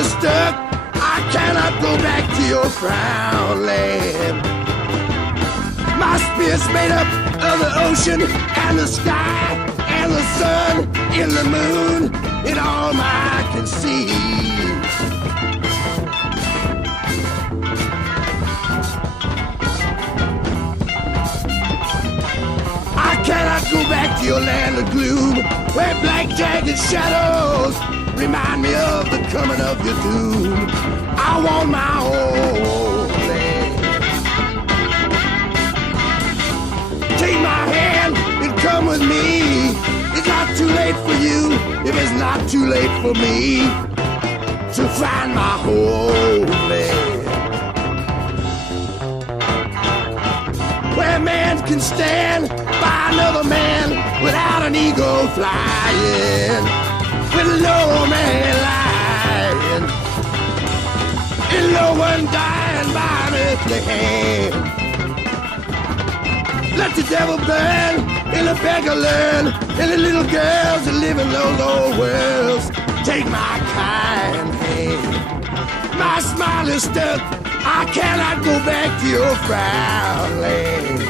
is stuck. I cannot go back to your Frownland. My spirit's made up of the ocean and the sky and the sun and the moon and all I can see. I cannot go back to your land of gloom, where black jagged shadows remind me of the coming of your doom. I want my own land. Take my hand and come with me. It's not too late for you if it's not too late for me to find my whole land. Where man can stand by another man without an ego flying, with no man lying, and no one dying by an earthly hand. Let the devil burn, and the beggar learn, and the little girls that live in those old worlds take my kind hand. My smile is stuck, I cannot go back to your Frownland.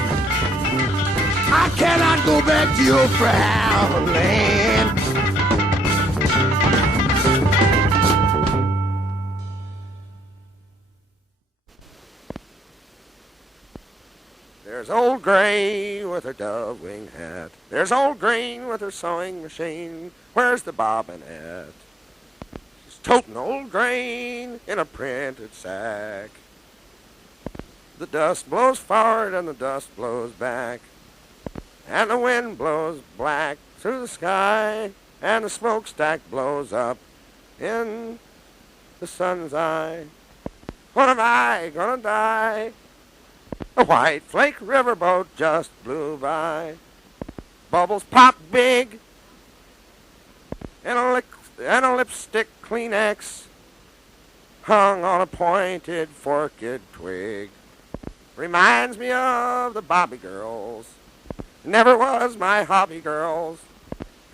I cannot go back to your Frownland. There's old Gray with her dove-wing hat. There's old Green with her sewing machine. Where's the bobbin at? She's toting old Grain in a printed sack. The dust blows forward and the dust blows back, and the wind blows black through the sky, and the smokestack blows up in the sun's eye. When am I gonna die? A white flake riverboat just blew by. Bubbles pop big, and a lipstick Kleenex hung on a pointed forked twig. Reminds me of the Bobby girls. Never was my hobby girls.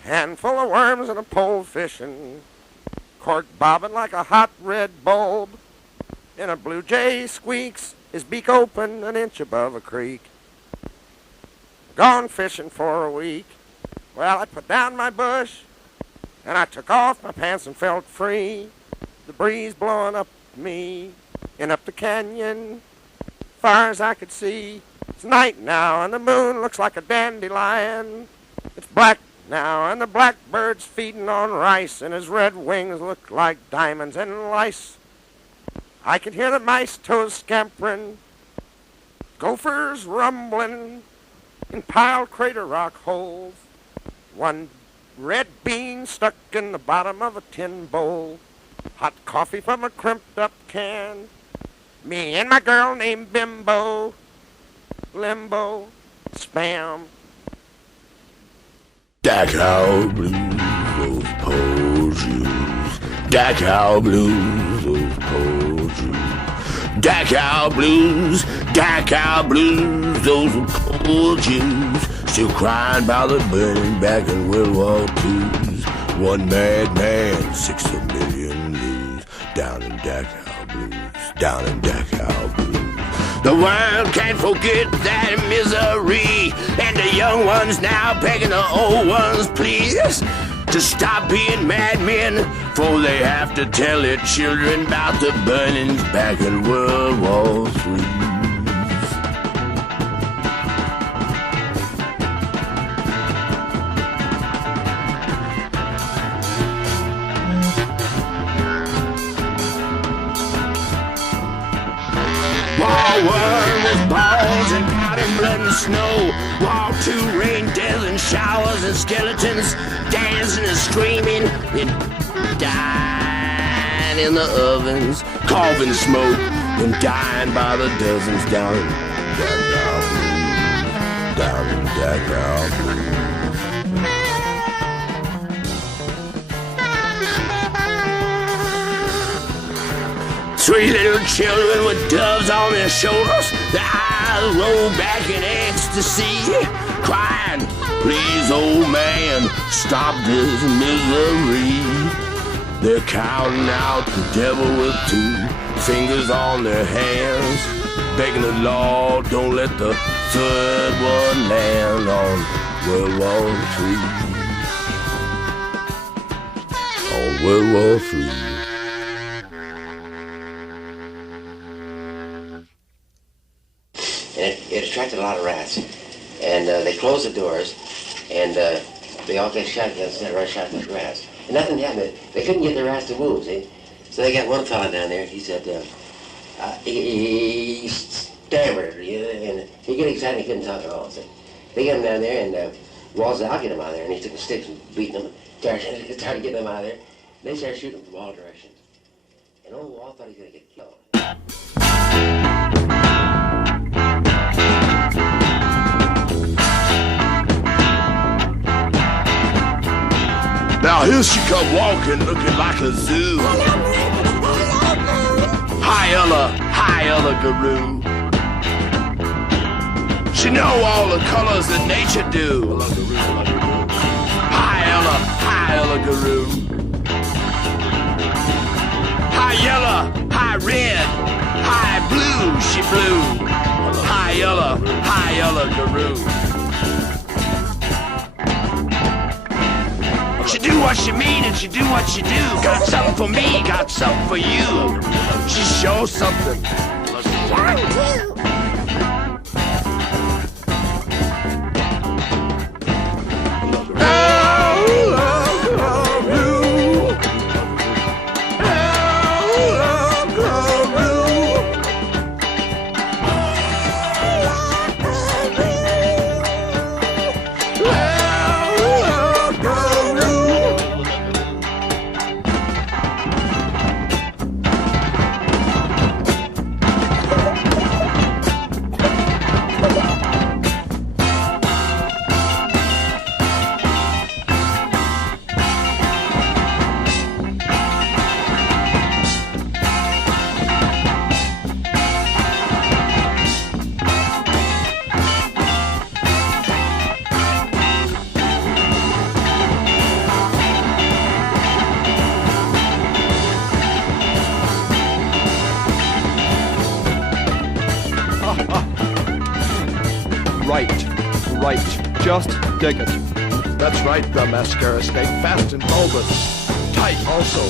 Handful of worms and a pole fishing. Cork bobbing like a hot red bulb. And a blue jay squeaks, his beak open an inch above a creek. Gone fishing for a week. Well, I put down my bush, and I took off my pants and felt free. The breeze blowing up me and up the canyon, far as I could see. It's night now, and the moon looks like a dandelion. It's black now, and the blackbird's feeding on rice, and his red wings look like diamonds and lice. I can hear the mice toes scampering, gophers rumbling in piled crater rock holes. One red bean stuck in the bottom of a tin bowl. Hot coffee from a crimped up can. Me and my girl named Bimbo, Limbo, Spam. Dachau Blues, those pole shoes. Dachau Blues, those pole shoes. Dachau Blues, those pole shoes. Still crying about the burning back in World War II's. One mad man, 60 million blues. Down in Dachau Blues, down in Dachau Blues. The world can't forget that misery, and the young ones now begging the old ones, please, to stop being madmen, for they have to tell their children about the burnings back in World War III. War one with balls and powder, blood and snow. War two, rain, death and showers and skeletons dancing and screaming and dying in the ovens, carving smoke and dying by the dozens down in Dachau Blues. Three little children with doves on their shoulders, their eyes roll back in ecstasy, crying, please, old man, stop this misery. They're counting out the devil with 2 fingers on their hands, begging the Lord, don't let the third one land on World War III. On World War III. And it attracted a lot of rats. And they closed the doors, and they all got shotguns and run shot like rats. And nothing happened. They couldn't get the rats to move, see? So they got one fella down there, he said, he stammered, and he got excited, he couldn't talk at all, see? They got him down there, and Wall said, I'll get him out of there. And he took the sticks and beating them, started getting them out of there. They started shooting from all directions. And old Wall thought he was going to get killed. Now here she come walking, looking like a zoo. Hi Ella Garoo. She know all the colors that nature do. Hi Ella Garoo. Hi yellow, hi red, hi blue, she blue. Hi Ella Garoo. She do what she mean and she do what she do. Got something for me, got something for you. She shows something. Right, just dig it. That's right, the mascara snake, fast and bulbous, tight also.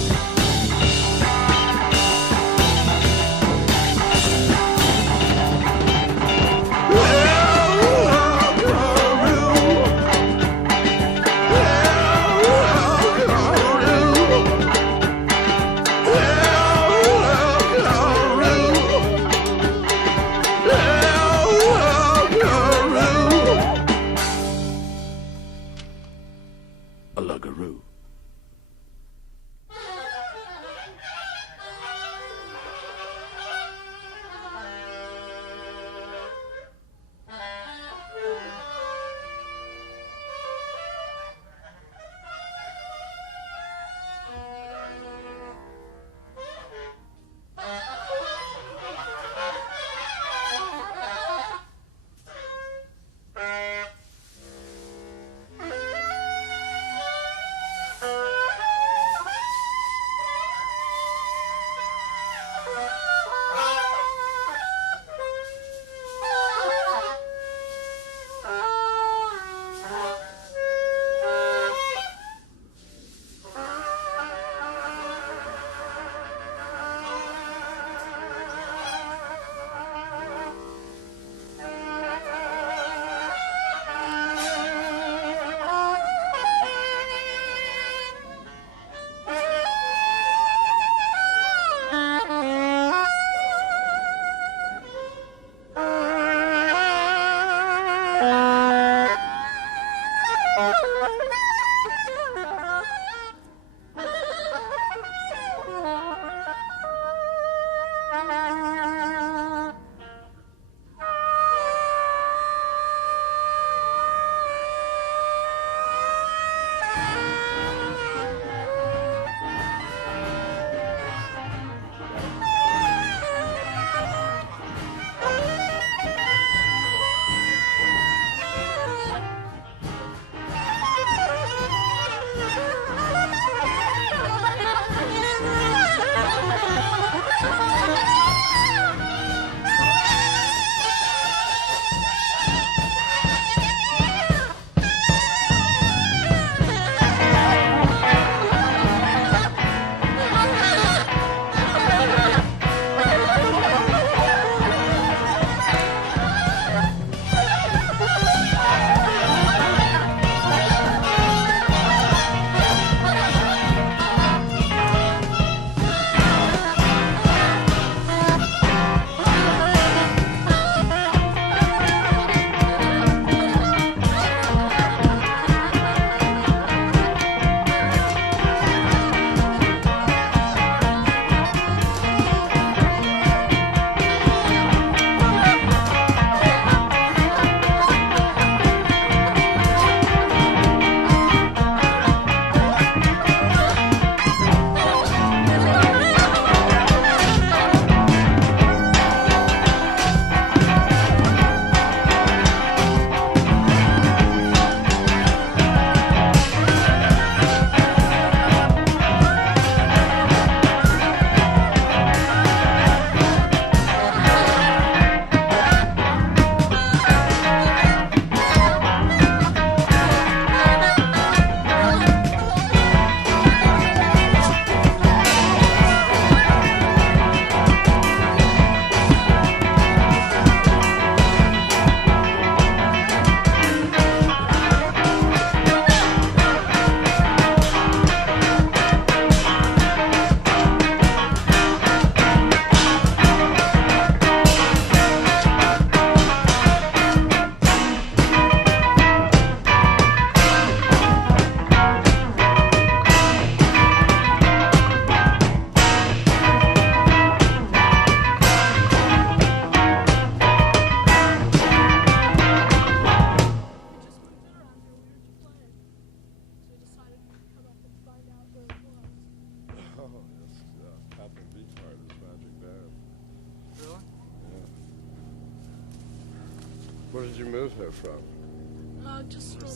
did you move here from? Just from...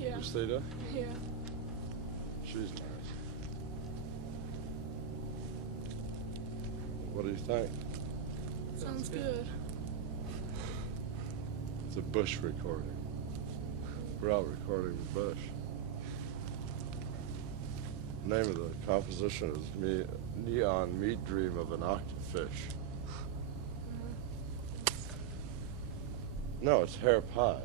Yeah. Reseda? Yeah. She's nice. What do you think? Sounds good. It's a bush recording. We're out recording the bush. The name of the composition is Neon Meat Dream of an Octafish. No, it's Hair Pie.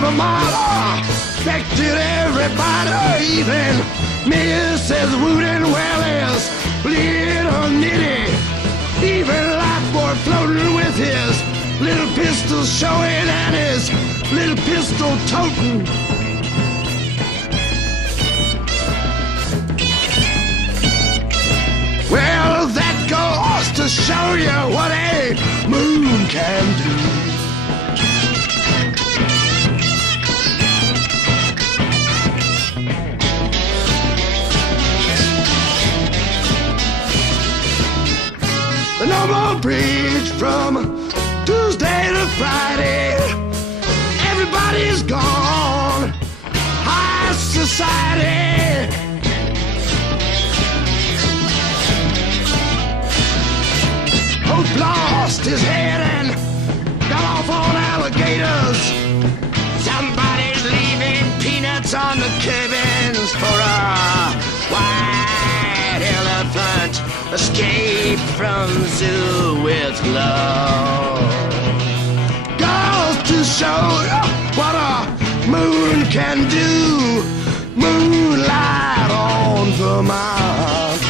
Vermont affected everybody, even Mrs. Wooden Wells, little Nitty, even Lifeboy floating with his little pistol showing and his little pistol toting. Well, that goes to show you what a moon can do. The normal bridge from Tuesday to Friday, everybody's gone, high society. Hope lost his head and got off on alligators. Somebody's leaving peanuts on the cabins for a white elephant. Escape from zoo with love. Goes to show what a moon can do. Moonlight on Vermont.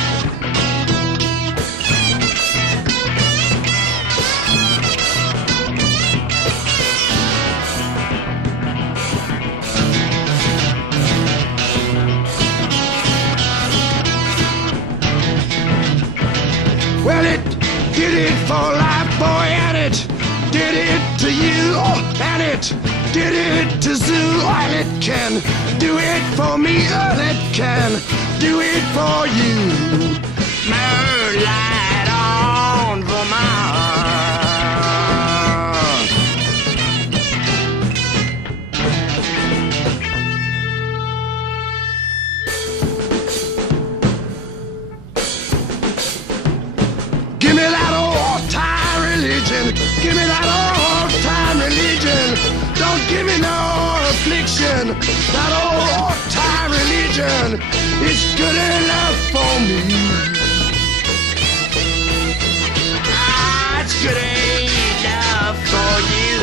Did it for life, boy, and it did it to you, and it did it to Zoo, and it can do it for me, and it can do it for you. Moonlight on Vermont. Give me that old-time religion. Give me that old-time religion. Don't give me no affliction. That old-time religion is good enough for me. Ah, it's good enough for you.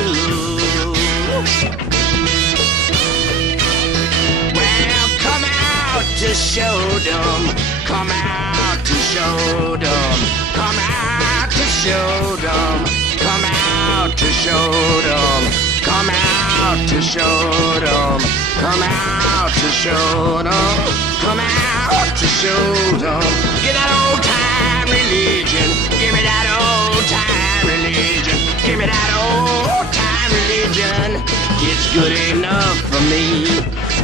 Well, come out to show them. Come out to show them. Come out to show them. Come out to show them. Come out to show them. Come out to show them. Come out to show them. Get that old time religion. Give me that old time religion. Give me that old time religion. It's good enough for me.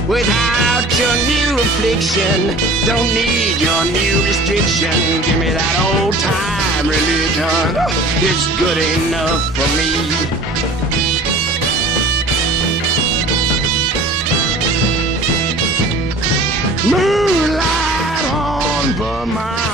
Without your new affliction, don't need your new restriction. Give me that old time religion. It's good enough for me. Moonlight on Vermont.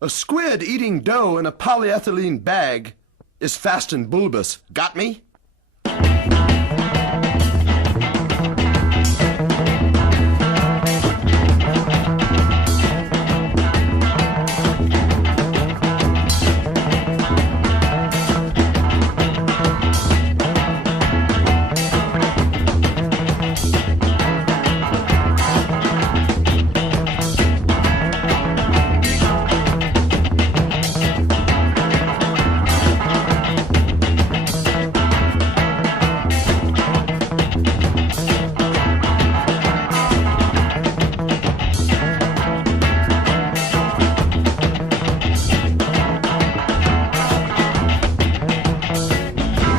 A squid eating dough in a polyethylene bag is fast and bulbous. Got me?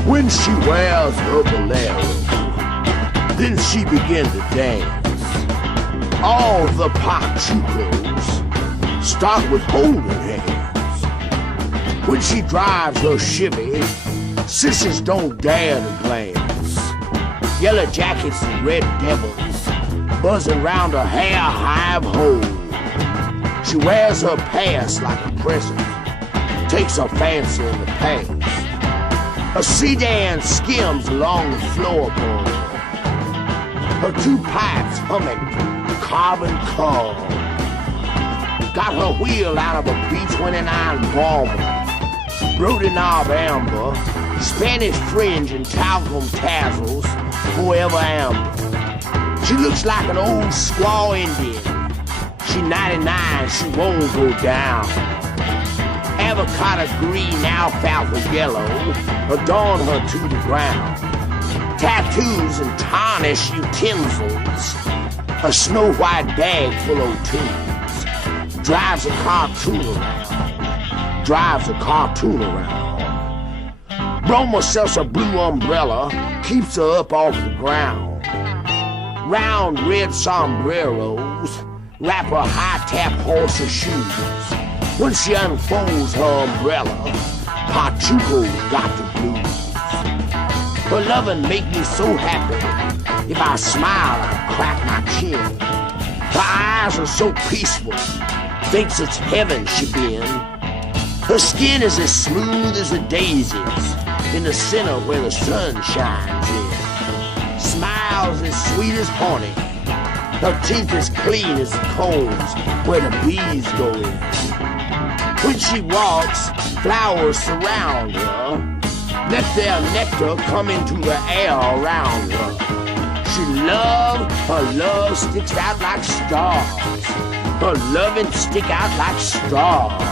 When she wears her bolero, then she begins to dance. All the Pachucos start with holding hands. When she drives her Chevy, sissies don't dare to glance. Yellow jackets and red devils buzzing round her hair hive hole. She wears her past like a present, takes her fancy in the past. A sedan skims along the floorboard, her two pipes humming carbon coal. Got her wheel out of a B-29 bomber, Brody knob amber, Spanish fringe and talcum tassels, forever amber. She looks like an old squaw Indian. She 99, she won't go down. Avocado green, alfalfa yellow adorn her to the ground. Tattoos and tarnished utensils, a snow white bag full of tunes. Drives a cartoon around. Broma sells a blue umbrella, keeps her up off the ground. Round red sombreros wrap her high-tap horse's shoes. When she unfolds her umbrella, Pachuco's got the blues. Her lovin' make me so happy. If I smile, I crack my chin. Her eyes are so peaceful, thinks it's heaven she been. Her skin is as smooth as the daisies in the center where the sun shines in. Smiles as sweet as honey. Her teeth as clean as the combs where the bees go in. When she walks, flowers surround her. Let their nectar come into the air around her. She her love sticks out like stars. Her loving stick out like stars.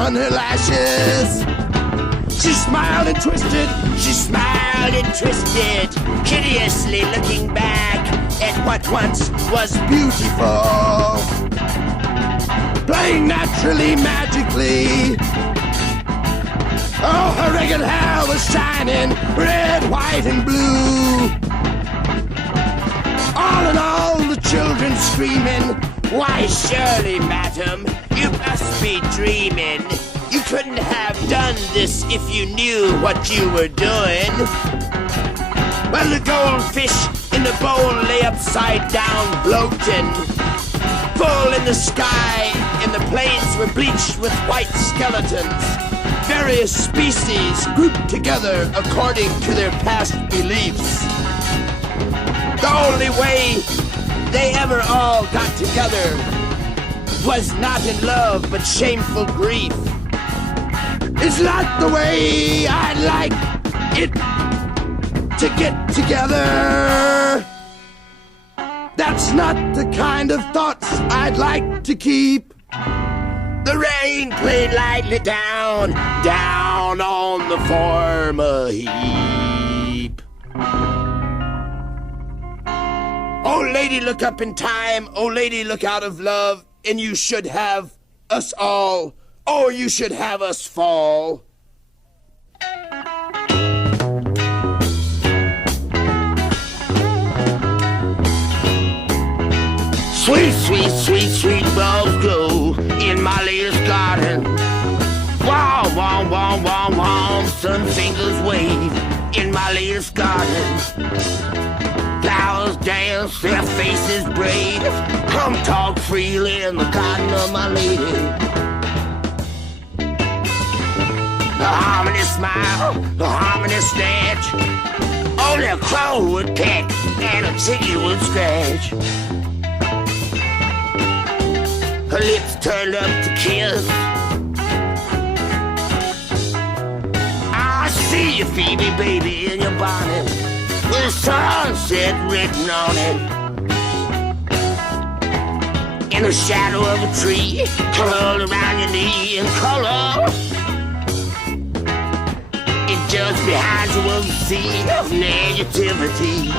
On her lashes. She smiled and twisted, she smiled and twisted, hideously looking back at what once was beautiful, playing naturally, magically. Oh, her ragged hair was shining, red, white, and blue. All in all, the children screaming, "Why, surely, madam, you must be dreaming. You couldn't have done this if you knew what you were doing." Well, the goldfish in the bowl lay upside down, bloating, full in the sky, and the plains were bleached with white skeletons. Various species grouped together according to their past beliefs. The only way they ever all got together was not in love, but shameful grief. It's not the way I'd like it to get together. That's not the kind of thoughts I'd like to keep. The rain played lightly down, down on the former heap. Oh, lady, look up in time. Oh, lady, look out of love. And you should have us all, or you should have us fall. Sweet, sweet, sweet, sweet bulbs glow in my latest garden. Wah, wah, wah, wah, wah, sun fingers wave in my latest garden. Flowers dance, their faces brave. Come talk freely in the garden of my lady. A harmony smile, a harmony snatch. Only a crow would peck and a chicken would scratch. Her lips turned up to kiss. I see you, Phoebe, baby, in your bonnet, with a sunset written on it. In the shadow of a tree, curled around your knee in color. And just behind you was a sea of negativity,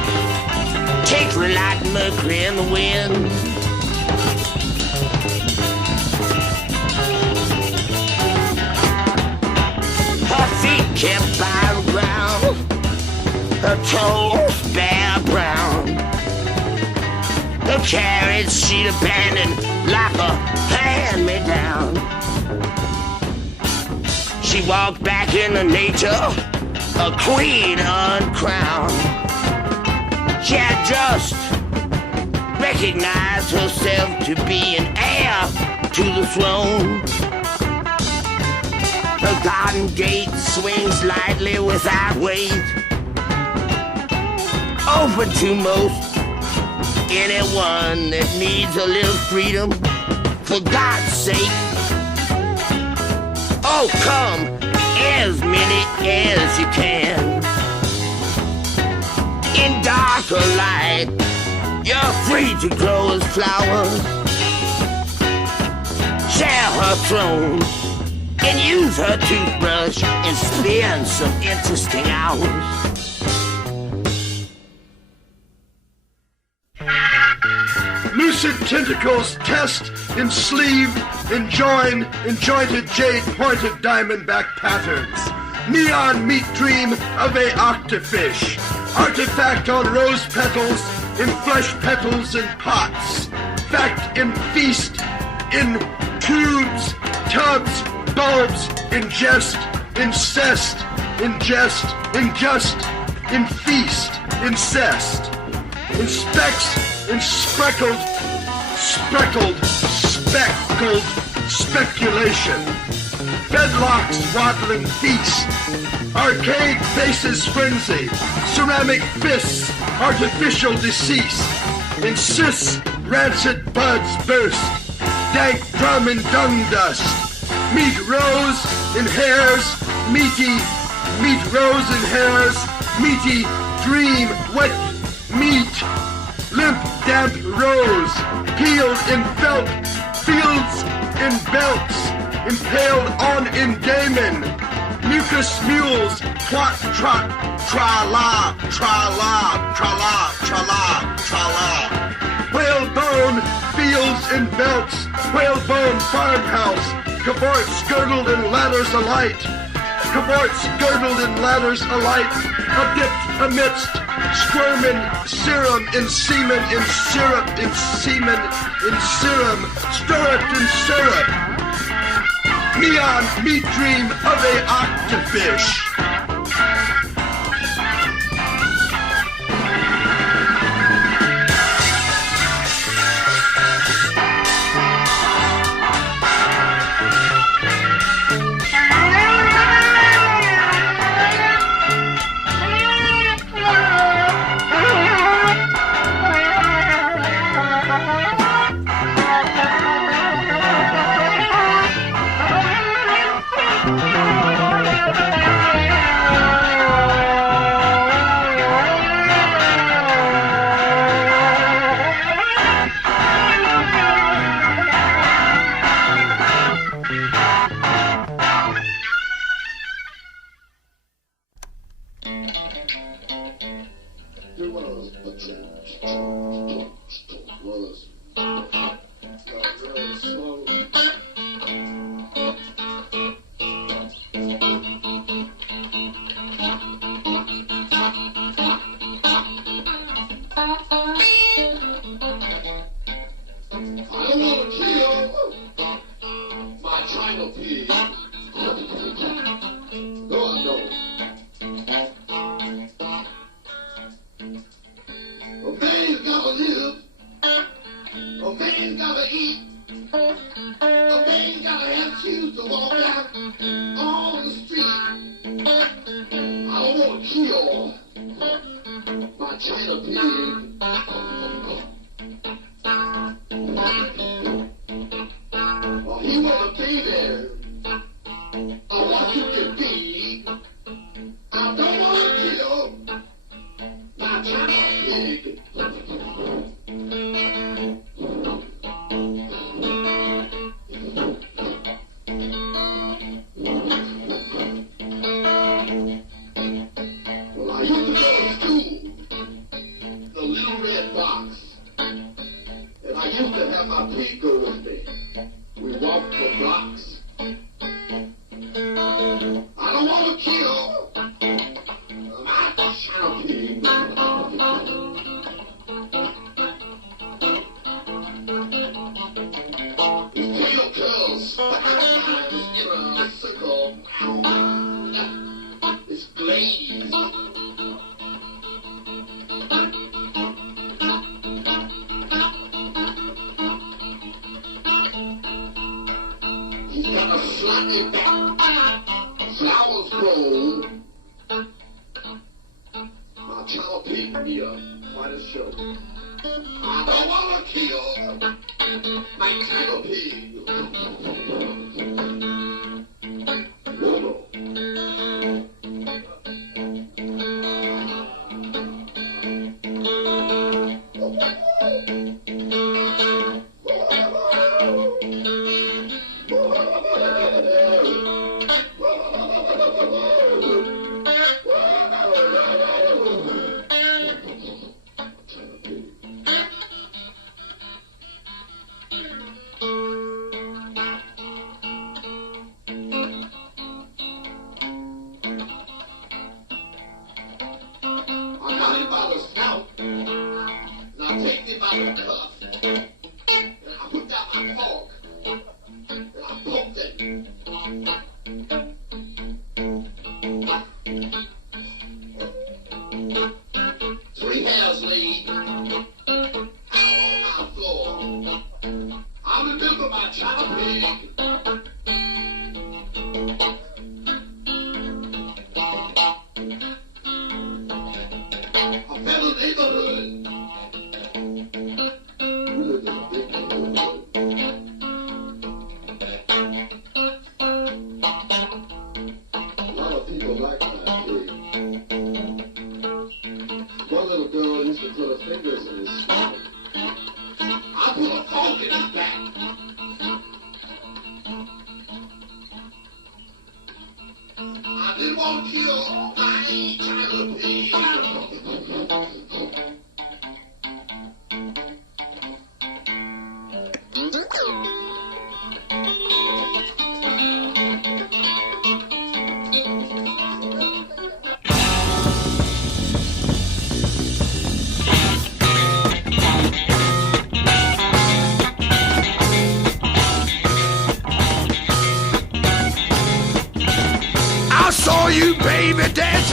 tinkling like mercury in the wind. Her feet kept by the ground, her toes bare brown. The carriage she'd abandoned like a hand-me-down. She walked back into nature, a queen uncrowned. She had just recognized herself to be an heir to the throne. Her garden gate swings lightly without weight, open to most anyone that needs a little freedom, for God's sake. Oh, come, as many as you can. In dark or light, you're free to grow as flowers. Share her throne and use her toothbrush and spend some interesting hours. Lucid tentacles test in sleeve, in join, in jointed jade pointed diamondback patterns. Neon meat dream of a octafish. Artifact on rose petals, in flesh petals and pots. Fact in feast, in tubes, tubs, bulbs, in jest, incest, in jest, in just, in feast, incest. In specks, in speckled, speculation. Bedlocks waddling feast. Arcade faces frenzy. Ceramic fists, artificial decease. Insists rancid buds burst. Dank drum and dung dust. Meat rose in hairs, meaty. Meat rose in hairs, meaty. Dream wet meat. Limp damp rose. Peeled in felt. Fields in belts. Impaled on in daemon. Mucus mules. Trot trot. Tra-la. Tra-la. Tra-la. Tra-la. Tra-la. Whalebone fields in belts. Whalebone farmhouse. Cavorts girdled in ladders alight. Cavorts girdled in ladders alight. Adipped amidst squirming serum in semen in syrup in semen in serum. Stirrup in syrup. Neon meat dream of a octafish. Tail curls, in a circle. He's got a slightly back, flowers grow. My child pig will be quite a show. I don't want to kill my child pig. No, no.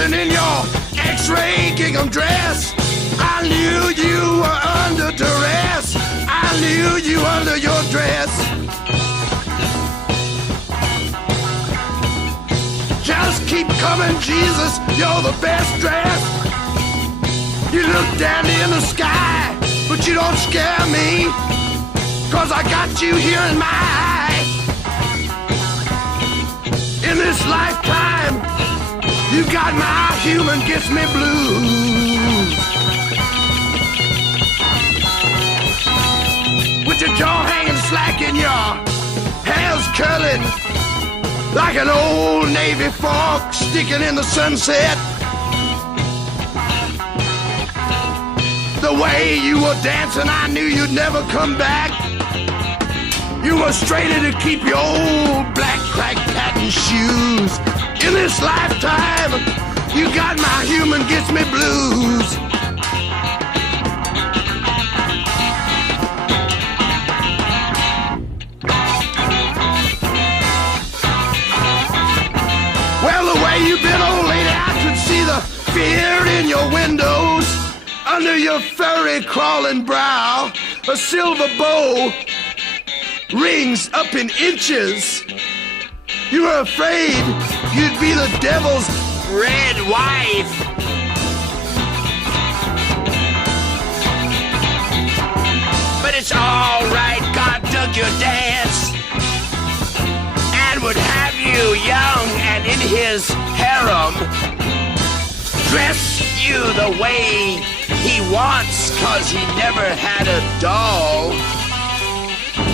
In your X-ray gingham dress, I knew you were under duress. I knew you under your dress. Just keep coming, Jesus, you're the best dressed. You look down in the sky, but you don't scare me, 'cause I got you here in my eye. In this lifetime, you got my human gets me blues. With your jaw hanging slack and your hair's curling like an old Navy fork sticking in the sunset. The way you were dancing, I knew you'd never come back. You were straighter to keep your old black crack patent shoes. In this lifetime, you got my human gets me blues. Well, the way you've been, old lady, I could see the fear in your windows. Under your furry crawling brow, a silver bow rings up in inches. You were afraid you'd be the devil's red wife. But it's all right, God dug your dance and would have you young and in his harem. Dress you the way he wants, 'cause he never had a doll.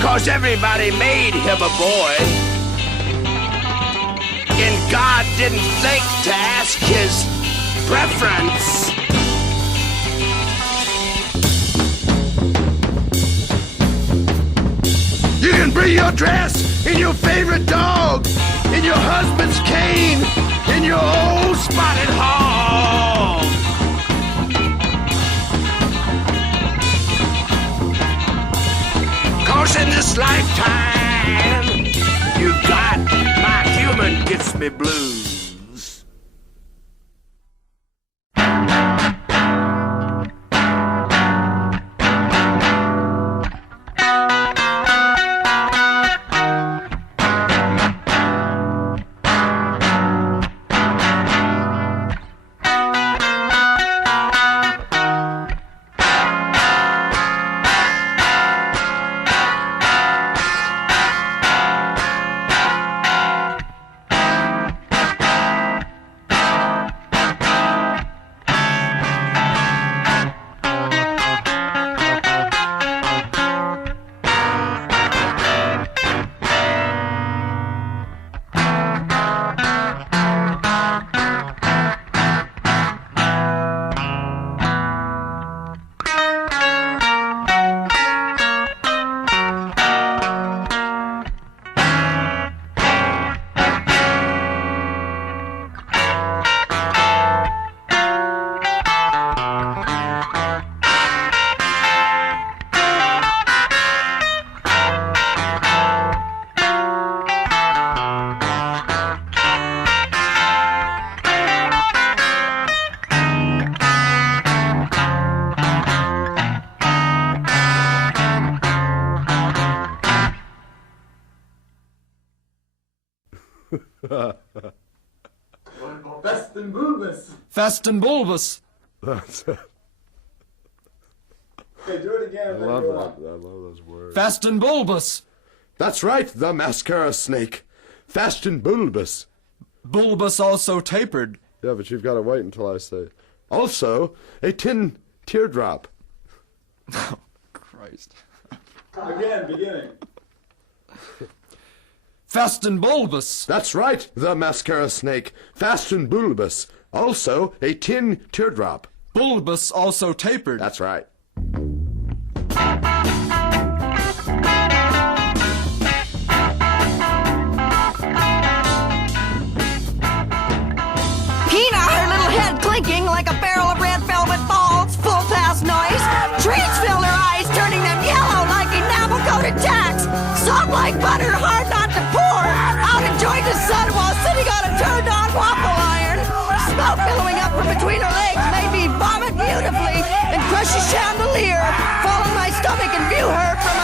'Cause everybody made him a boy. And God didn't think to ask his preference. You can bring your dress in your favorite dog, in your husband's cane, in your old spotted hog. 'Cause in this lifetime, you got my human gets me blues. Fast and bulbous. Fast and bulbous. That's it. Okay, do it again. I love that. I love those words. Fast and bulbous. That's right, the mascara snake. Fast and bulbous. Bulbous also tapered. Yeah, but you've got to wait until I say. Also, a tin teardrop. Oh, Christ. Again, beginning. Fast and bulbous. That's right, the mascara snake. Fast and bulbous. Also, a tin teardrop. Bulbous also tapered. That's right. Pena, her little head clinking like a barrel of red velvet balls, full fast noise. Treats filled her eyes, turning them yellow like enamel-coated tacks. Soft like butter, hard not to pour. Out enjoying the sun while sitting on a turned-on waffle iron. Smoke billowing up from between her legs made me vomit beautifully and crush a chandelier. Fall on my stomach and view her from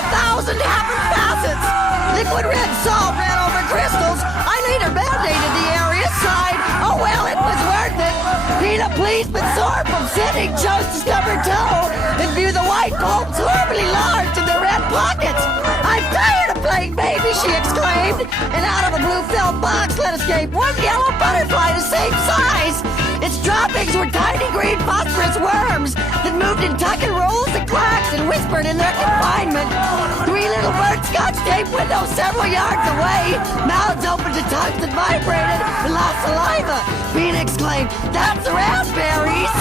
1,000 happy facets. Liquid red salt ran over crystals. I later band-aided the area side. Oh well, it was worth it. Pena, pleased but sore from sitting, chose to stub her toe and view the white bulbs horribly large in the red pockets. I'm tired of playing baby, she exclaimed, and out of a blue felt box let escape one yellow butterfly the same size. Its droppings were tiny green phosphorus worms that moved in tuck and rolls and quacks and whispered in their confinement. 3 little birds scotch taped windows several yards away, mouths open to tongues that vibrated and lost saliva. Pena exclaimed, "That's raspberries!"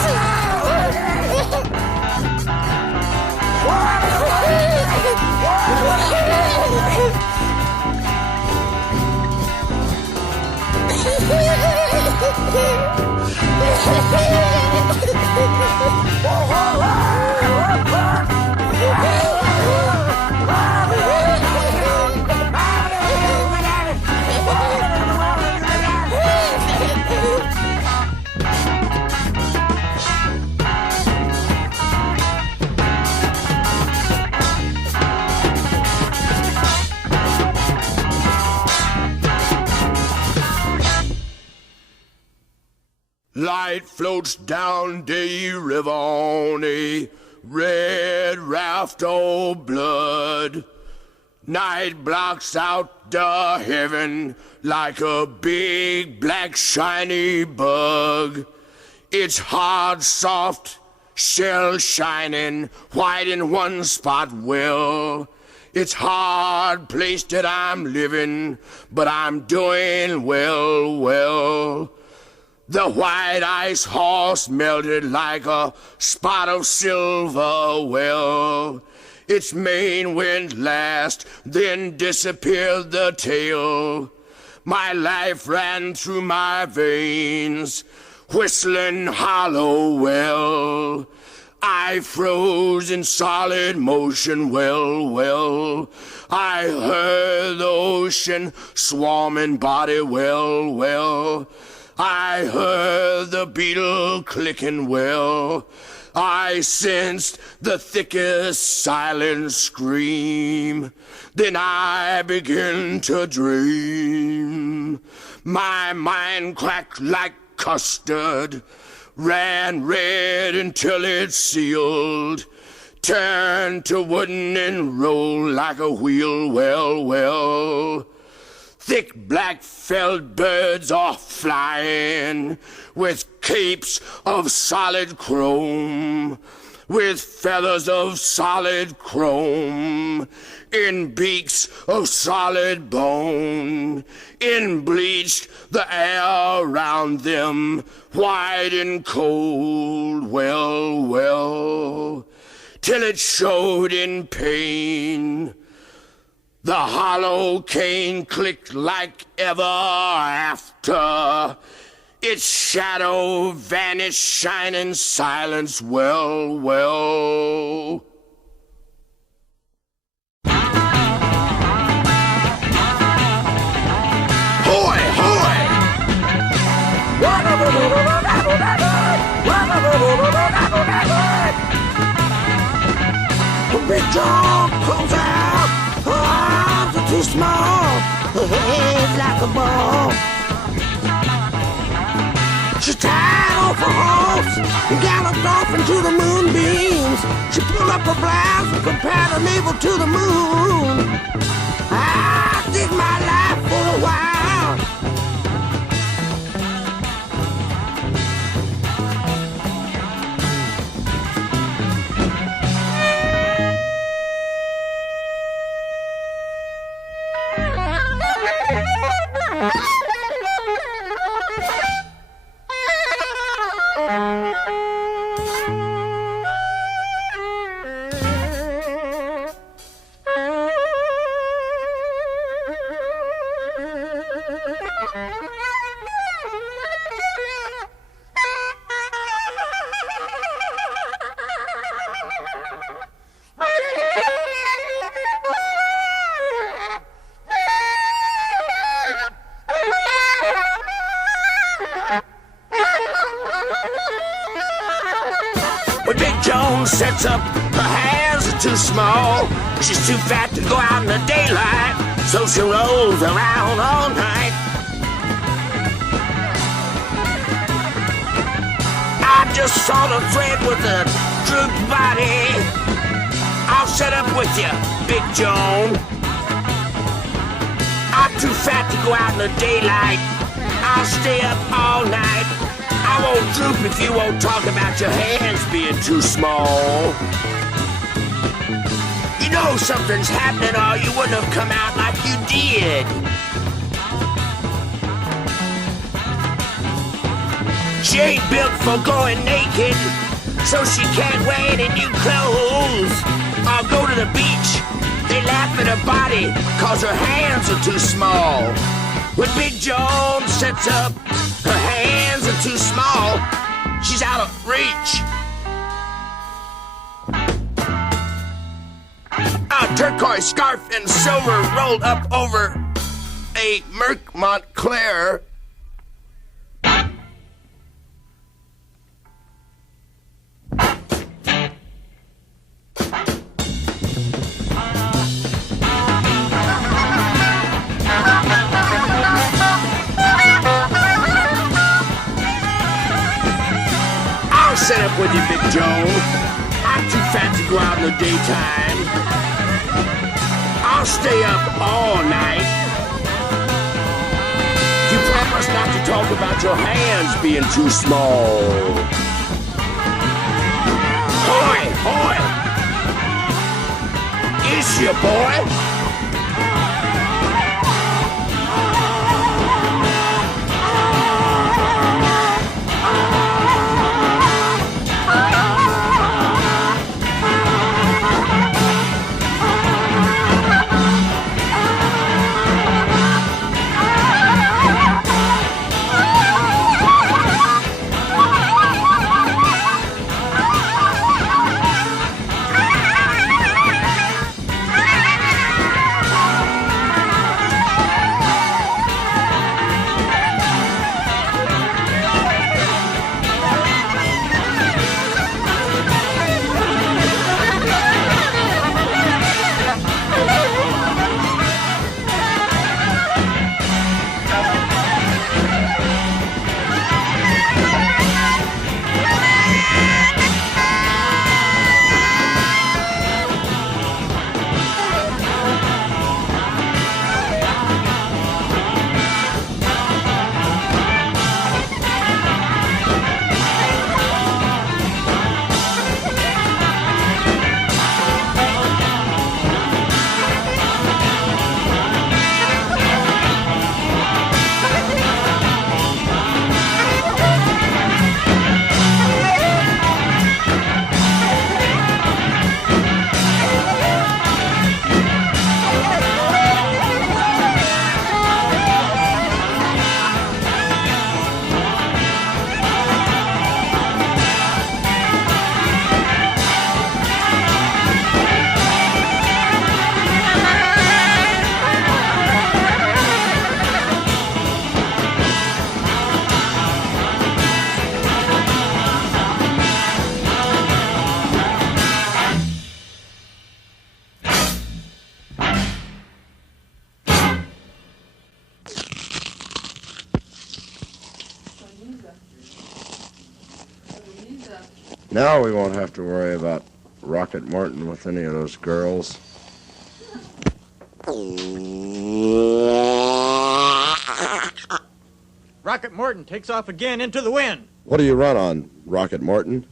Light floats down the river on a red raft of blood. Night blocks out the heaven like a big black shiny bug. It's hard, soft, shell shining, white in one spot well. It's hard place that I'm living, but I'm doing well, well. The white ice horse melted like a spot of silver well. Its mane went last, then disappeared the tail. My life ran through my veins, whistling hollow well. I froze in solid motion, well, well. I heard the ocean swarming body, well, well. I heard the beetle clicking well. I sensed the thickest silent scream. Then I began to dream. My mind cracked like custard, ran red until it sealed, turned to wooden and rolled like a wheel, well, well. Thick black felt birds are flying with capes of solid chrome, with feathers of solid chrome, in beaks of solid bone, in bleached the air around them, white and cold, well, well, till it showed in pain. The hollow cane clicked like ever after. Its shadow vanished, shining silence, well, well. Hoy, hoy! Big John comes out. Arms are too small. His like a ball. She tied off her horse and galloped off into the moonbeams. She pulled up her blouse and compared her navel to the moon. I did my life for a while. When Big Joan sets up, her hands are too small. She's too fat to go out in the daylight, so she rolls around all night. I just saw the thread with a drooped body. I'll set up with you, Big Joan. I'm too fat to go out in the daylight. I'll stay up all night. I won't droop if you won't talk about your hands being too small. You know something's happening or you wouldn't have come out like you did. She ain't built for going naked, so she can't wear any new clothes or go to the beach. They laugh at her body cause her hands are too small. When Big Joan sets up, her hands are too small. She's out of reach. A turquoise scarf and silver rolled up over a Merc Montclair. Set up with you, Big Joan. I'm too fat to go out in the daytime. I'll stay up all night. You promise not to talk about your hands being too small. Hoy, hoy! Is you, boy? Now we won't have to worry about Rocket Morton with any of those girls. Rocket Morton takes off again into the wind. What do you run on, Rocket Morton?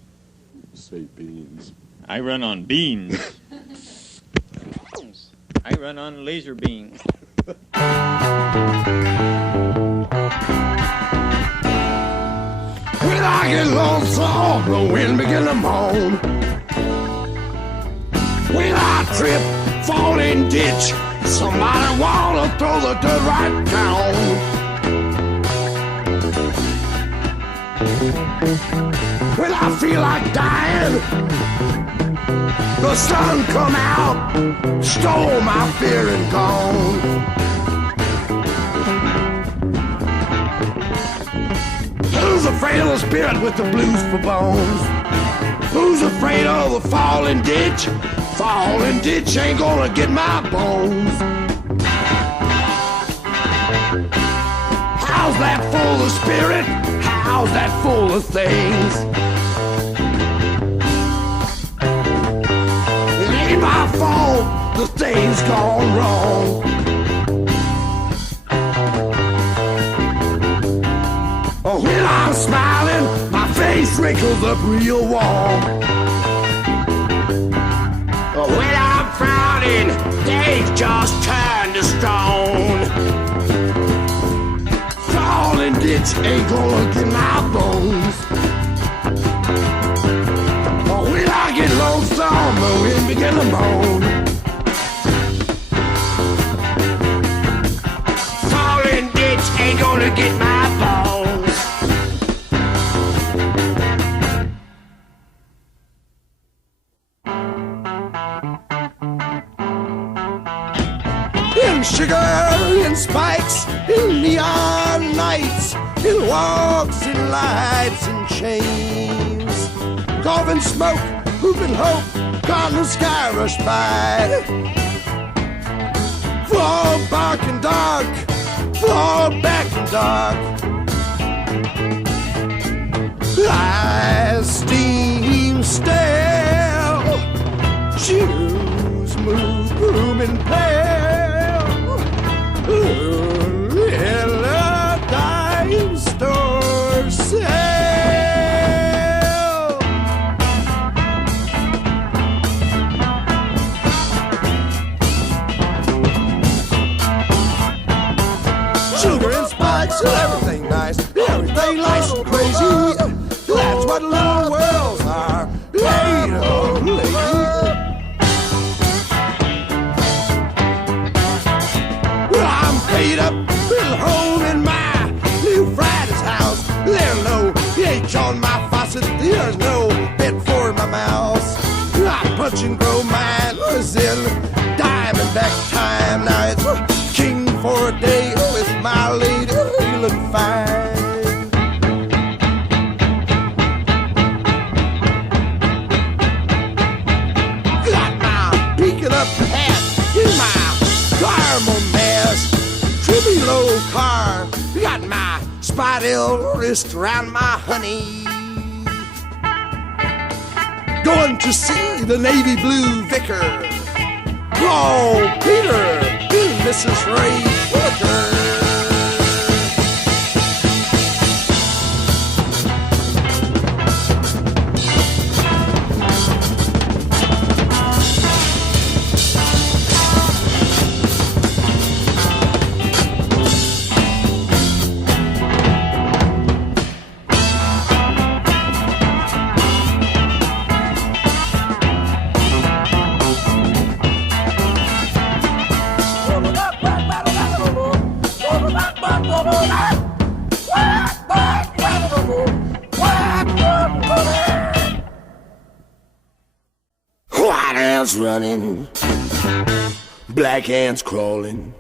Say beans. I run on beans. I run on laser beams. When I get lonesome, the wind begin to moan. When I trip, Fallin Ditch, somebody wanna throw the dirt right down. When I feel like dying, the sun come out, stole my fear and gone. Who's afraid of the spirit with the blues for bones? Who's afraid of the Fallin Ditch? Fallin Ditch ain't gonna get my bones. How's that full of spirit? How's that full of things? It ain't my fault, the thing's gone wrong. When I'm smiling, my face wrinkles up real warm. When I'm frowning, things just turn to stone. Fallin Ditch ain't gonna get my bones. When I get lonesome, the wind begin to moan. Fallin Ditch ain't gonna get my bones. In sugar and spikes, in neon nights, in walks and lights and chains, carving smoke, hooping hope, gone the sky rush by. Fall back and dark, fall back and dark. I steam stale, shoes move, blooming pale. In a dime store sale. Sugar and spikes, everything nice, everything nice and crazy. That's what little worlds are. Ain't no lady. Paid up, little home in my new Friday's house. There's no H on my faucet, there's no bed for my mouse. I punch and grow mine was in Diamondback time. Now it's king for a day with my lady feeling fine. Got my peeking up hat in my caramel mask. Trippy low car, got my spotted wrist around my honey. Going to see the navy blue vicar. Oh, Peter, Mrs. Ray Whitaker. White ants running, black ants crawling,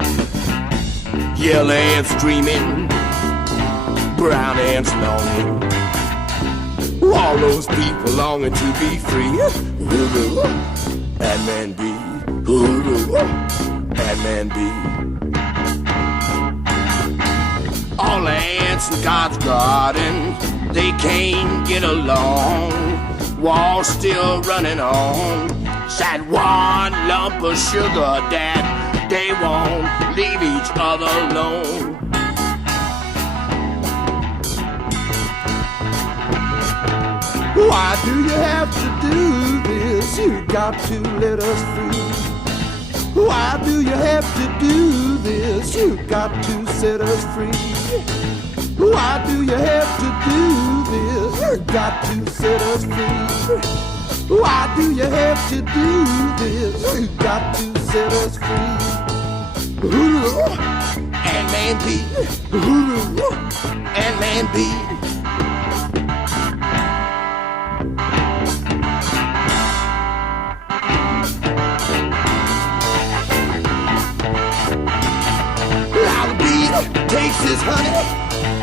yellow ants dreaming, brown ants longing. All those people longing to be free. Hoodoo, and man be. Hoodoo, and man be. All the ants in God's garden, they can't get along. wall still running on. Said one lump of sugar that they won't leave each other alone. Why do you have to do this? You got to let us free. Why do you have to do this? You got to set us free. Why do you have to do this? You got to set us free. Why do you have to do this? You got to set us free. And man B, and man B. Takes his honey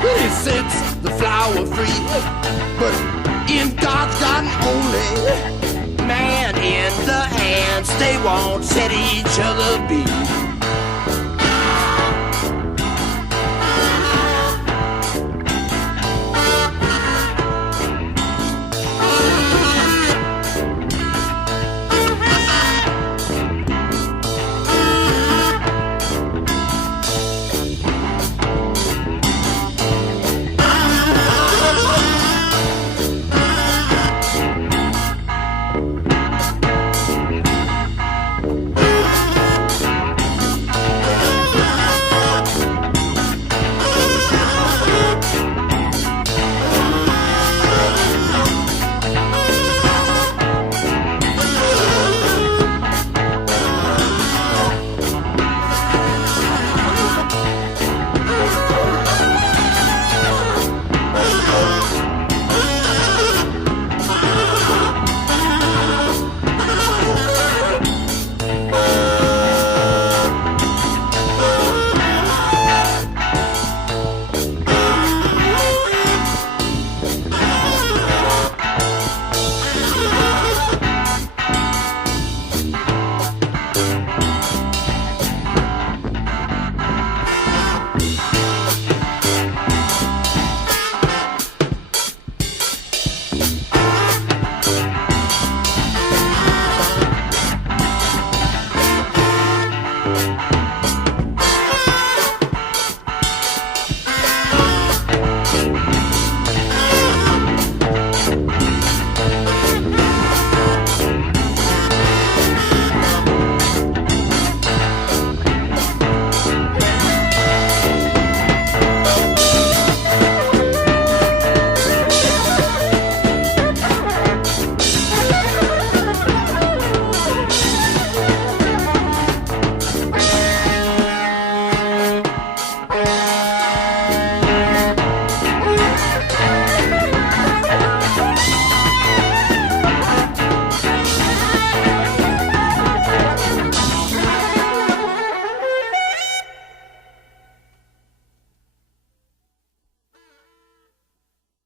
and he sets the flower free. But in God's garden only, Man in the ants, they won't set each other be.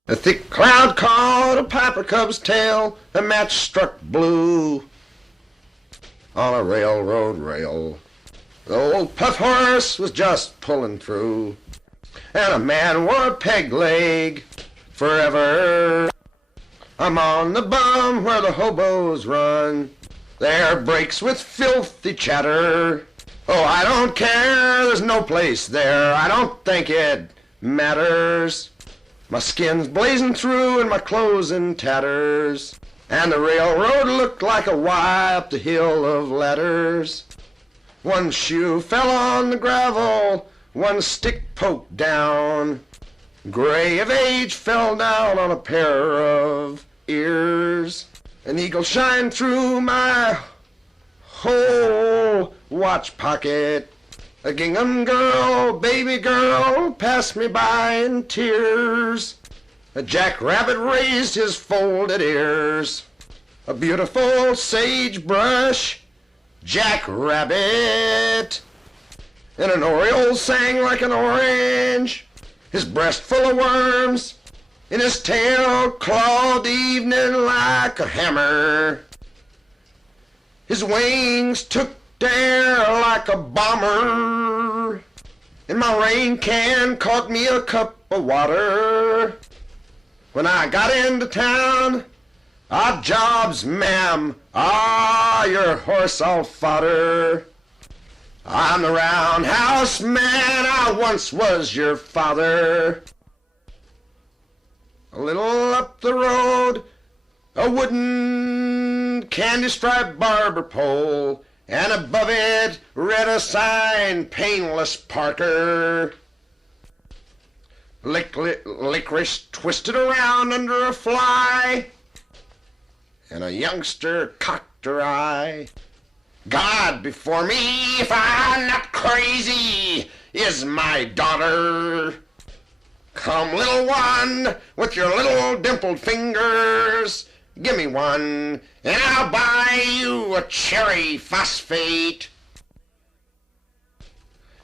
A thick cloud caught a piper cub's tail, a match struck blue on a railroad rail. The old puff horse was just pulling through, and a man wore a peg leg forever. I'm on the bum where the hobos run, their breaks with filthy chatter. Oh, I don't care, there's no place there, I don't think it matters. My skin's blazing through and my clothes in tatters, and the railroad looked like a Y up the hill of ladders. One shoe fell on the gravel, one stick poked down. Gray of age fell down on a pair of ears. An eagle shined through my whole watch pocket. A gingham girl, baby girl, passed me by in tears. A jackrabbit raised his folded ears. A beautiful sagebrush jackrabbit. And an oriole sang like an orange, his breast full of worms, and his tail clawed the evening like a hammer. His wings took the air like a bomber, and my rain can caught me a cup of water. When I got into town, Odd jobs, ma'am. Ah, your horse all fodder. I'm the roundhouse man, I once was your father. A little up the road, a wooden candy-striped barber pole, and above it read a sign, Painless Parker. Licorice twisted around under a fly, and a youngster cocked her eye. God before me, if I'm not crazy, is my daughter. Come, little one, with your little dimpled fingers, give me one, and I'll buy you a cherry phosphate.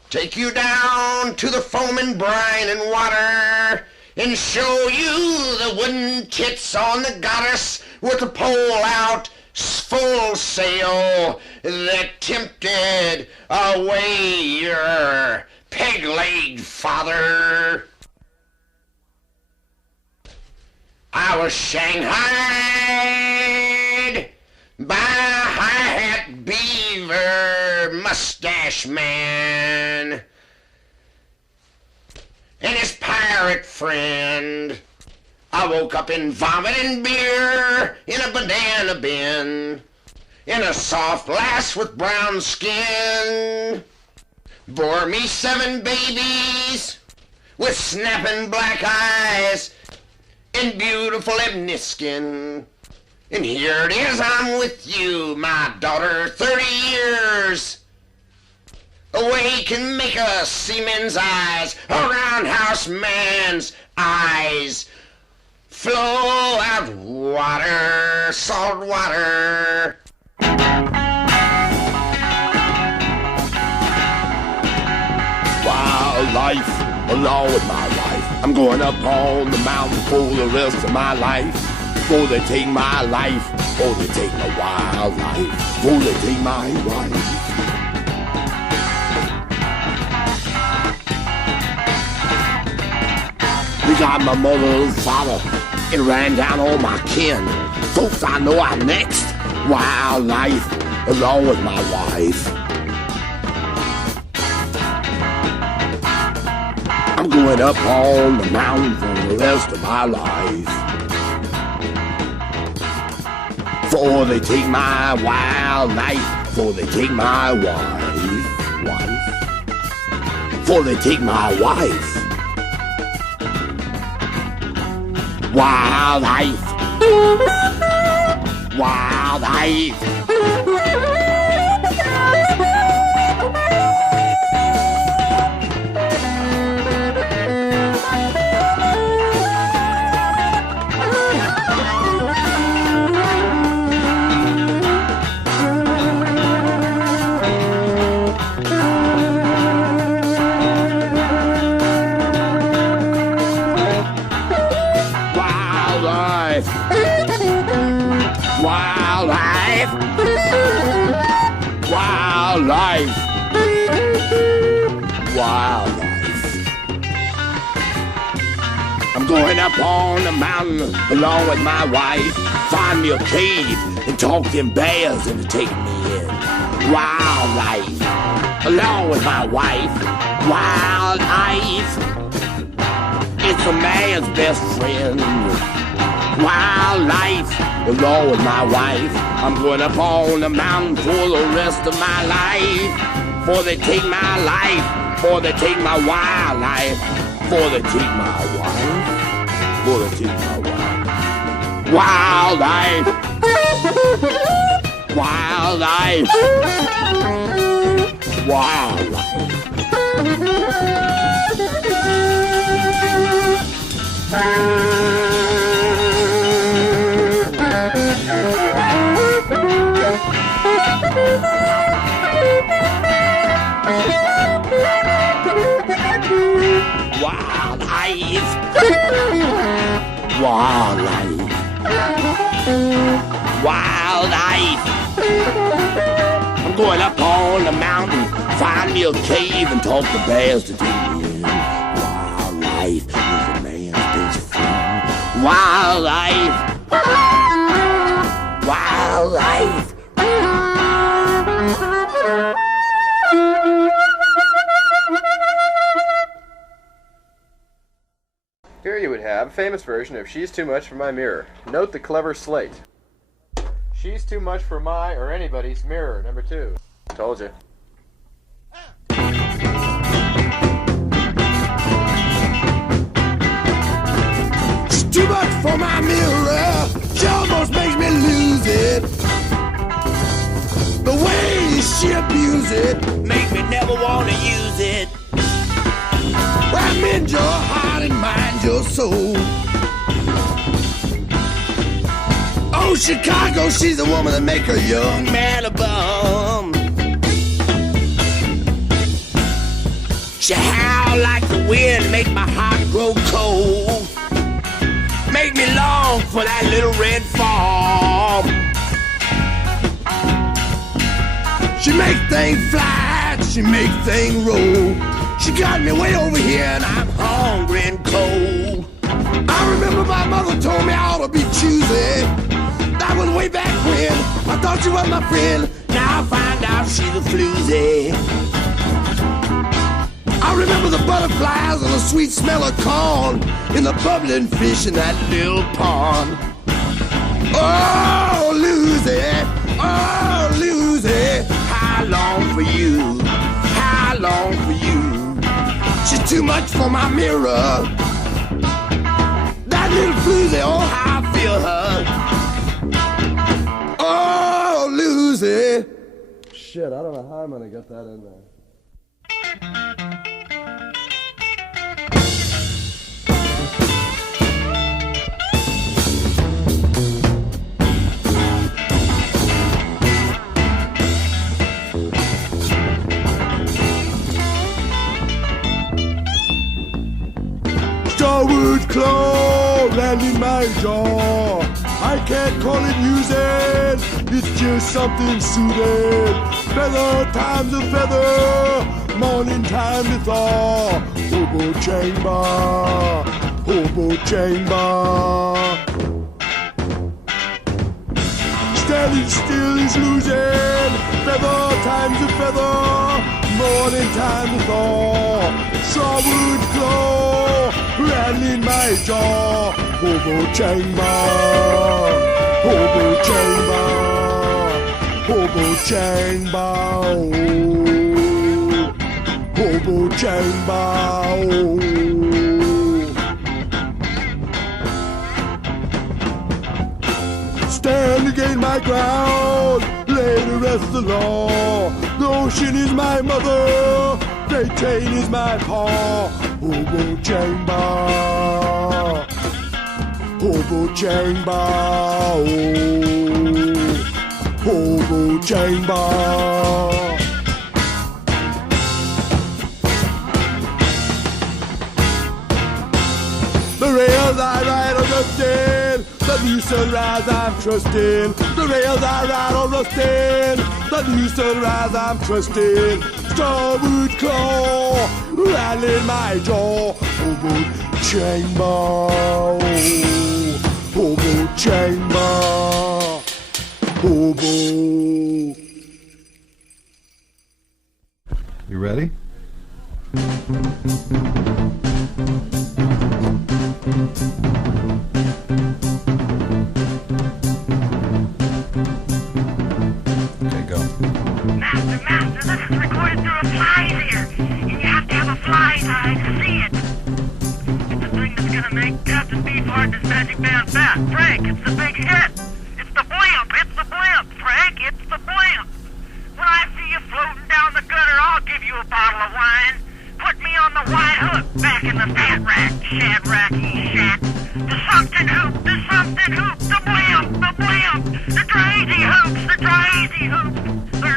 Take you down to the foaming brine and water, and show you the wooden tits on the goddess with the pole out, full sail, that tempted away your peg-legged father. I was shanghaied by a high-hat beaver mustache man and his pirate friend. I woke up in vomit and beer in a banana bin, in a soft lass with brown skin. Bore me 7 babies with snapping black eyes and beautiful ebony skin. And here it is, I'm with you, my daughter, 30 years. Away can make a seaman's eyes, a roundhouse man's eyes. Flow out water, salt water. Wild life, along with my life. I'm going up on the mountain for the rest of my life. Before they take my life, before they take my wild life, before they take my wife. We got my mother and father. It ran down all my kin. Folks I know I'm next. Wild life, along with my wife. I'm going up on the mountain for the rest of my life. Before they take my wild life, before they take my wife. Before they take my wife. Wild life. Wild life. Wildlife. Wildlife. Wildlife. I'm going up on the mountain along with my wife. Find me a cave and talk them bears into taking me in. Wildlife. Along with my wife. Wildlife. It's a man's best friend. Wildlife, along with my wife. I'm going up on the mountain for the rest of my life. Before they take my life, before they take my wildlife, before they take my wife, before they take my wife. Wildlife, wildlife, wildlife. Wildlife. Wildlife. Wildlife. I'm going up on the mountain, find me a cave and talk to bears to take me in. Wildlife is a man's best friend. Wildlife. Here you would have a famous version of She's Too Much for My Mirror. Note the clever slate. She's too much for my or anybody's mirror, number 2. Told you. She's too much for my mirror. She almost makes me lose it. The way she abuse it make me never want to use it. Well, mend your heart and mind your soul. Oh, Chicago, she's the woman that make a young man a bum. She howl like the wind, make my heart grow cold. Make me long for that little red farm. She make things fly, she make things roll. She got me way over here and I'm hungry and cold. I remember my mother told me I ought to be choosy. That was way back when. I thought she was my friend. Now I find out she's a floozy. I remember the butterflies and the sweet smell of corn in the bubbling fish in that little pond. Oh, Lucy, how long for you? How long for you? She's too much for my mirror. That little floozy, oh, how I feel her. Oh, Lucy. Shit, I don't know how I'm gonna get that in there. Starwood claw land in my jaw. I can't call it music, it's just something soothing. Feather time's a feather, morning time to thaw. Hobo Chang Ba, Hobo Chang Ba. Standing still is losing, feather time's a feather, morning time to thaw. Starwood claw, land in my jaw. Hobo Chang Ba, Hobo Chang Ba, Hobo Chang Ba, Hobo Chang Ba. Stand against my ground, lay to rest the law. The ocean is my mother, Britain is my paw. Hobo Chang Ba, Hobo Chang Ba, oh, Hobo Chang Ba. The rails I ride are rusted, the new sunrise I'm trusting. The rails I ride are rusted, the new sunrise I'm trusting. Starwood claw, rattling my jaw. Hobo Chang Ba, oh, Hobo Chang Ba, Hobo. You ready? Okay, go. Master, this is recorded through a fly's ear, and you have to have a fly's eye to see it. It's the thing that's gonna make Captain Beefheart and his magic band fat. Frank, it's the big hit. It's the Blimp, Frank, it's the Blimp. When I see you floating down the gutter, I'll give you a bottle of wine. Put me on the white hook, back in the fat rack, shadracky shack. The something hoop, the Blimp, the crazy hoops, their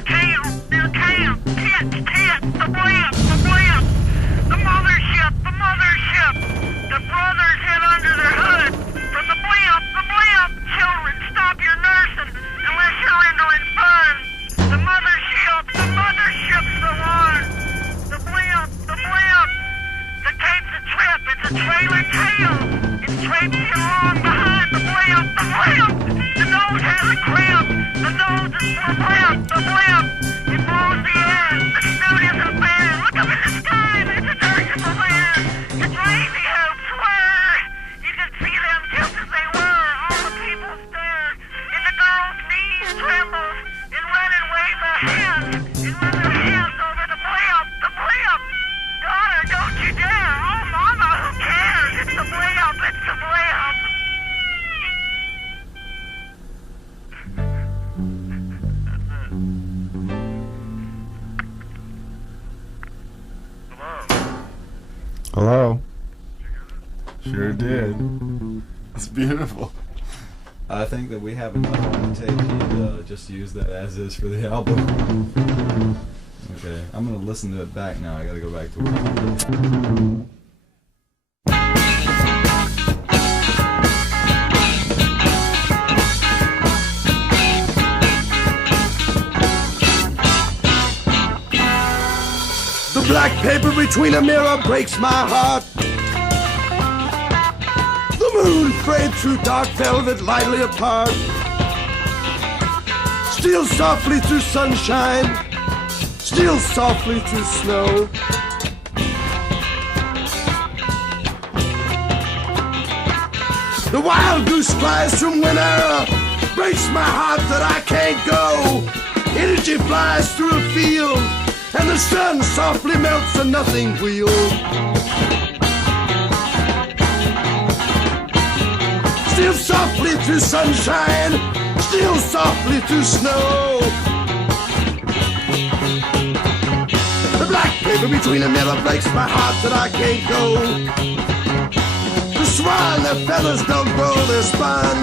tail, tits, the Blimp, the mothership, the brothers hid under their hood. From the Blimp, children, stop your nursing, unless you're rendering funds. The mothership's the one. The Blimp, the tape's a trip, it's a trailer tail. It's traipsing along behind the Blimp. The nose has a cramp, the nose is for Blimp. It blows the air, the snoot is a bear. Look up in the sky, there's a dirigible there. It's lazy hope, swear. Sure did. It's beautiful. I think that we have enough on the tape. He'd just use that as is for the album. Okay, I'm gonna listen to it back now. I gotta go back to work. The black paper between a mirror breaks my heart. The moon frayed through dark velvet lightly apart. Steals softly through sunshine, steals softly through snow. The wild goose flies from winter, breaks my heart that I can't go. Energy flies through a field, and the sun softly melts a nothing wheel. Steals softly through sunshine, steals softly through snow. The black paper between a mirror breaks my heart that I can't go. The swan, their feathers don't grow, they're spun.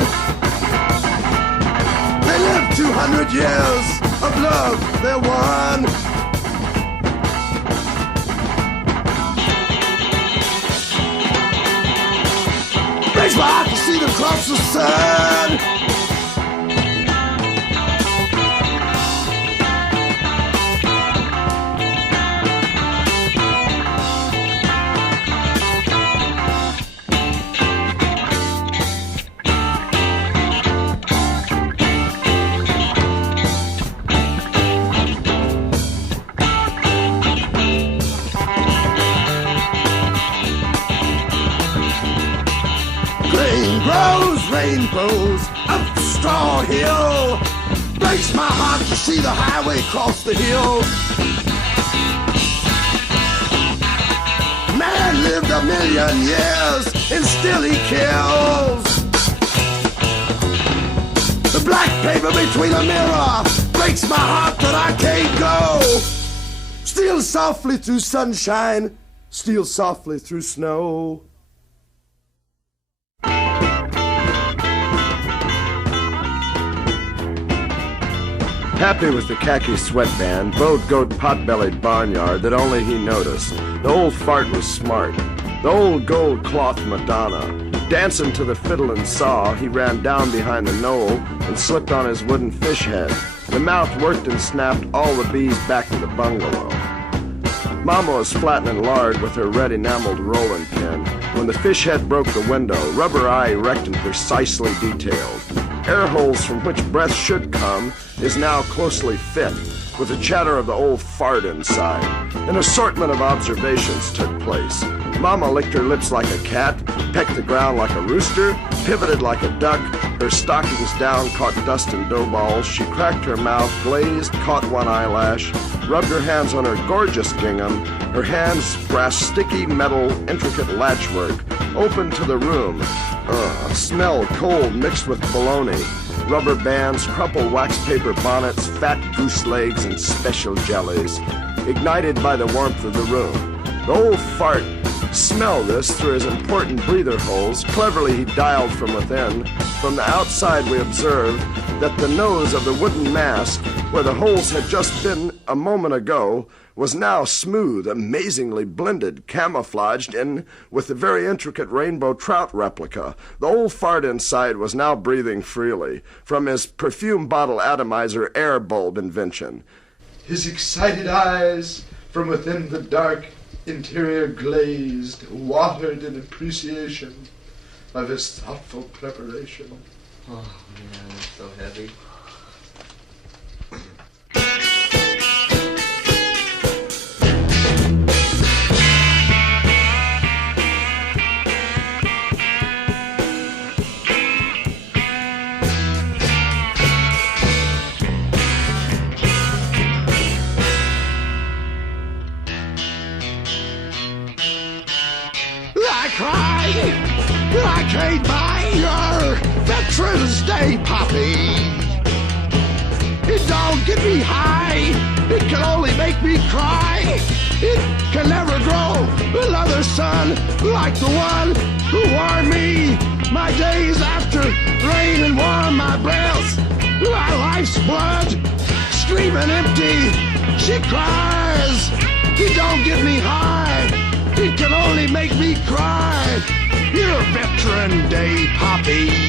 They live 200 years of love, they're one. Breaks my heart to see them cross the sun. Rainbows up Straw Hill. Breaks my heart to see the highway cross the hill. Man lived 1,000,000 years and still he kills. The black paper between a mirror breaks my heart that I can't go. Steals softly through sunshine, steals softly through snow. Happy was the khaki sweatband, bowed goat pot-bellied barnyard that only he noticed. The old fart was smart. The old gold cloth Madonna. Dancing to the fiddle and saw, he ran down behind the knoll and slipped on his wooden fish head. The mouth worked and snapped all the bees back to the bungalow. Mama was flattening lard with her red enameled rolling pin when the fish head broke the window, rubber eye erect and precisely detailed. Air holes from which breath should come is now closely fit, with the chatter of the old fart inside. An assortment of observations took place. Mama licked her lips like a cat, pecked the ground like a rooster, pivoted like a duck, her stockings down caught dust and dough balls, she cracked her mouth, glazed, caught one eyelash, rubbed her hands on her gorgeous gingham, her hands grasped sticky metal, intricate latchwork, opened to the room. Smell cold mixed with bologna, rubber bands, crumpled wax paper bonnets, fat goose legs, and special jellies, ignited by the warmth of the room. The old fart smelled this through his important breather holes. Cleverly he dialed from within. From the outside we observed that the nose of the wooden mask, where the holes had just been a moment ago, was now smooth, amazingly blended, camouflaged in with the very intricate rainbow trout replica. The old fart inside was now breathing freely from his perfume bottle atomizer air bulb invention. His excited eyes from within the dark interior glazed, watered in appreciation of his thoughtful preparation. Oh man, it's so heavy. I can't buy your Veterans Day poppy. It don't get me high, it can only make me cry. It can never grow another son like the one who warmed me. My days after rain and warm my breath, my life's blood screaming empty. She cries, it don't get me high, it can only make me cry. You're a veteran day poppy.